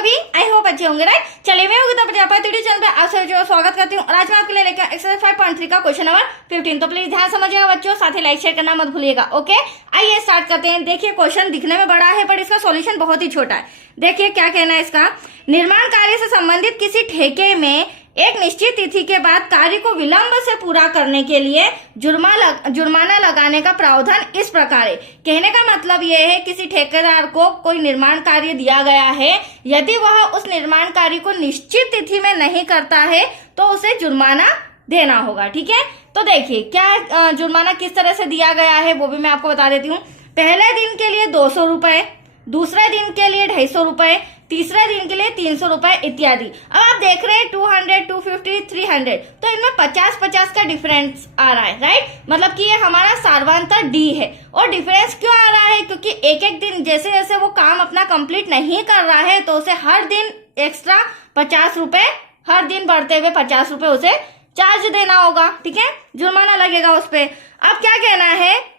सभी, I hope अच्छे होंगे राइट। चलिए मैं योगिता प्रजापति यूट्यूब चैनल पे आप सभी जो स्वागत करती हूँ और आज मैं आपके लिए लेकर एक्सरसाइज 5.3 का क्वेश्चन नंबर 15। तो प्लीज ध्यान समझिएगा बच्चों, साथ ही लाइक शेयर करना मत भूलिएगा। ओके, आइए स्टार्ट करते हैं। देखिए क्वेश्चन दिखने में बड़ा है बट इसका सॉल्यूशन बहुत ही छोटा है। देखिए क्या कहना है इसका। निर्माण कार्य से संबंधित किसी ठेके में एक निश्चित तिथि के बाद कार्य को विलंब से पूरा करने के लिए जुर्माना लगाने का प्रावधान इस प्रकार है। कहने का मतलब यह है किसी ठेकेदार को कोई निर्माण कार्य दिया गया है, यदि वह उस निर्माण कार्य को निश्चित तिथि में नहीं करता है तो उसे जुर्माना देना होगा। ठीक है, तो देखिए क्या जुर्माना किस तरह से दिया गया है वो भी मैं आपको बता देती हूँ। पहले दिन के लिए 200 रुपए, दूसरे दिन के लिए 250 रुपए, तीसरे दिन के लिए 300 रुपए इत्यादि। अब आप देख रहे हैं 200, 250, 300, तो इनमें 50-50 का डिफरेंस आ रहा है राइट। मतलब कि ये हमारा सार्वंतर डी है। और डिफरेंस क्यों आ रहा है, क्योंकि एक एक दिन जैसे जैसे वो काम अपना कंप्लीट नहीं कर रहा है तो उसे हर दिन एक्स्ट्रा 50 रुपए, हर दिन बढ़ते हुए 50 रुपए उसे चार्ज देना होगा। ठीक है, जुर्माना लगेगा उस पर। अब क्या कहना है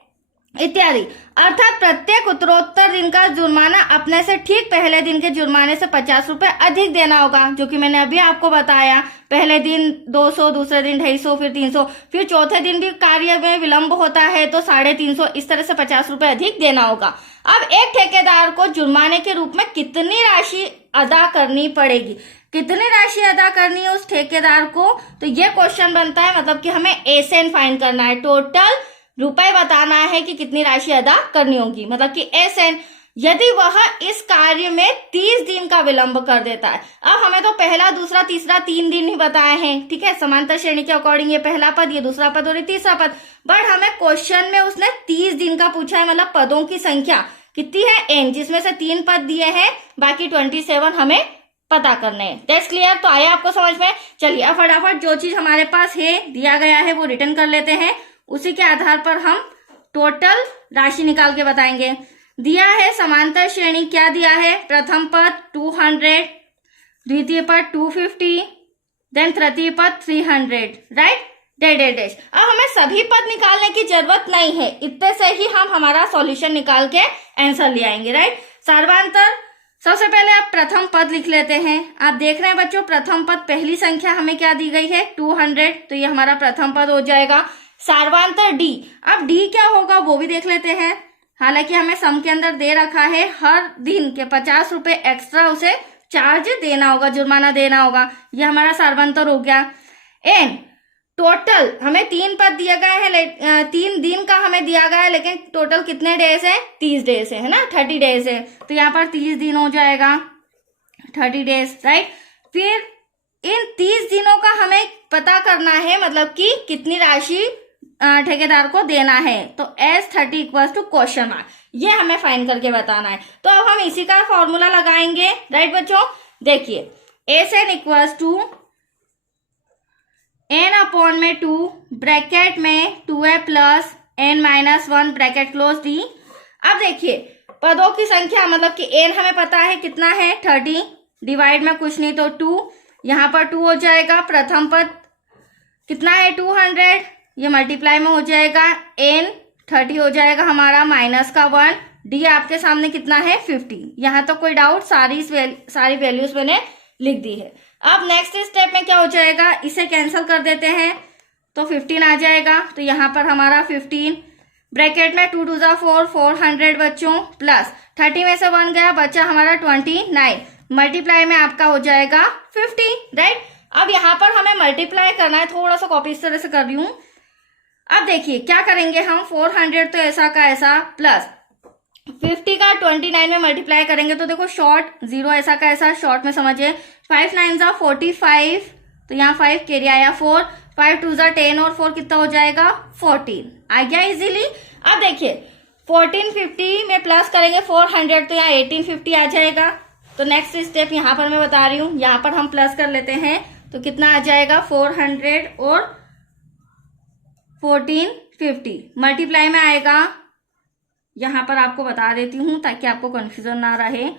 इत्यादि, अर्थात प्रत्येक उत्तरोत्तर दिन का जुर्माना अपने से ठीक पहले दिन के जुर्माने से 50 रुपए अधिक देना होगा, जो कि मैंने अभी आपको बताया। पहले दिन 200, दूसरे दिन 250, फिर 300, फिर चौथे दिन भी कार्य में विलंब होता है तो 350, इस तरह से 50 रुपए अधिक देना होगा। अब एक ठेकेदार को जुर्माने के रूप में कितनी राशि अदा करनी पड़ेगी, कितनी राशि अदा करनी है उस ठेकेदार को, तो ये क्वेश्चन बनता है। मतलब कि हमें एसएन फाइंड करना है, टोटल रुपए बताना है कि कितनी राशि अदा करनी होगी। मतलब कि एसएन, यदि वह इस कार्य में 30 दिन का विलंब कर देता है। अब हमें तो पहला, दूसरा, तीसरा 3 दिन ही बताए हैं। ठीक है, समांतर श्रेणी के अकॉर्डिंग ये पहला पद, ये दूसरा पद और ये तीसरा पद। बट हमें क्वेश्चन में उसने 30 दिन का पूछा है। मतलब पदों की संख्या कितनी है, एन, जिसमें से 3 पद दिए हैं, बाकी 27 हमें पता करने हैं। That's clear. तो आया आपको समझ में। चलिए अब फटाफट जो चीज हमारे पास है दिया गया है वो रिटर्न कर लेते हैं, उसी के आधार पर हम टोटल राशि निकाल के बताएंगे। दिया है समांतर श्रेणी, क्या दिया है, प्रथम पद 200, द्वितीय पद 250, देन तृतीय पद 300 राइट, डैश। अब हमें सभी पद निकालने की जरूरत नहीं है, इतने से ही हम हमारा सॉल्यूशन निकाल के आंसर ले आएंगे राइट। सार्वंतर, सबसे पहले आप प्रथम पद लिख लेते हैं। आप देख रहे हैं बच्चों प्रथम पद पहली संख्या हमें क्या दी गई है 200, तो ये हमारा प्रथम पद हो जाएगा। सार्वंतर डी, अब डी क्या होगा वो भी देख लेते हैं। हालांकि हमें सम के अंदर दे रखा है हर दिन के 50 रुपए एक्स्ट्रा उसे चार्ज देना होगा, जुर्माना देना होगा। ये हमारा सार्वंतर हो गया। एन, टोटल हमें 3 पद दिए गए हैं, 3 दिन का हमें दिया गया है, लेकिन टोटल कितने डेज है, 30 डेज है ना, 30 डेज है। तो यहाँ पर 30 दिन हो जाएगा, 30 डेज राइट। फिर इन 30 दिनों का हमें पता करना है, मतलब कि कितनी राशि ठेकेदार को देना है। तो S30 equals to question mark, ये हमें फाइंड करके बताना है। तो अब हम इसी का फॉर्मूला लगाएंगे राइट बच्चों। देखिए SN equals to n upon में 2 ब्रैकेट में 2a plus n minus 1 bracket close दी। अब देखिए पदों की संख्या, मतलब कि n हमें पता है कितना है 30, डिवाइड में कुछ नहीं तो 2, यहाँ पर 2 हो जाएगा। प्रथम पद कितना है 200, ये मल्टीप्लाई में हो जाएगा, n 30 हो जाएगा हमारा, माइनस का 1, d आपके सामने कितना है 50। यहाँ तो कोई डाउट, सारी वैल्यूज मैंने लिख दी है। अब नेक्स्ट स्टेप में क्या हो जाएगा, इसे कैंसिल कर देते हैं तो 15 आ जाएगा। तो यहाँ पर हमारा 15 ब्रैकेट में 2 2 जा 4, 400 बच्चों, प्लस 30 में से 1 गया, बच्चा हमारा 29, मल्टीप्लाई में आपका हो जाएगा 50 राइट। अब यहाँ पर हमें मल्टीप्लाई करना है, थोड़ा सा कॉपी इस तरह से कर रही हूँ। अब देखिए क्या करेंगे हम, 400 तो ऐसा का ऐसा, प्लस 50 का 29 में मल्टीप्लाई करेंगे तो देखो शॉर्ट 0 ऐसा का ऐसा, शॉर्ट में समझिए, 5 9 जा 45, तो यहाँ 5 कैरी आया 4, 5 2 जा 10 और 4 कितना हो जाएगा 14, आ गया इजीली। अब देखिए 1450 में प्लस करेंगे 400 तो यहाँ 1850 आ जाएगा। तो नेक्स्ट स्टेप यहाँ पर मैं बता रही हूँ, यहाँ पर हम प्लस कर लेते हैं तो कितना आ जाएगा 400 और 1450 मल्टीप्लाई में आएगा। यहाँ पर आपको बता देती हूँ ताकि आपको कंफ्यूजन ना रहे।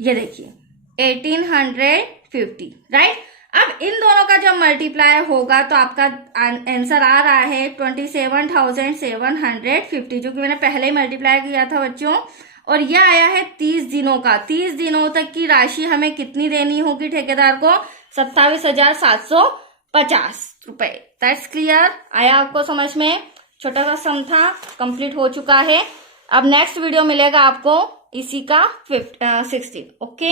ये देखिए 1850 राइट। अब इन दोनों का जब मल्टीप्लाई होगा तो आपका आंसर आ रहा है 27,750, जो कि मैंने पहले ही मल्टीप्लाई किया था बच्चों। और यह आया है 30 दिनों का। 30 दिनों तक की राशि हमें कितनी देनी होगी ठेकेदार को? 27,750 रुपए। That's clear? आया आपको समझ में? छोटा सा सम था, कंप्लीट हो चुका है। अब नेक्स्ट वीडियो मिलेगा आपको इसी का 16। ओके।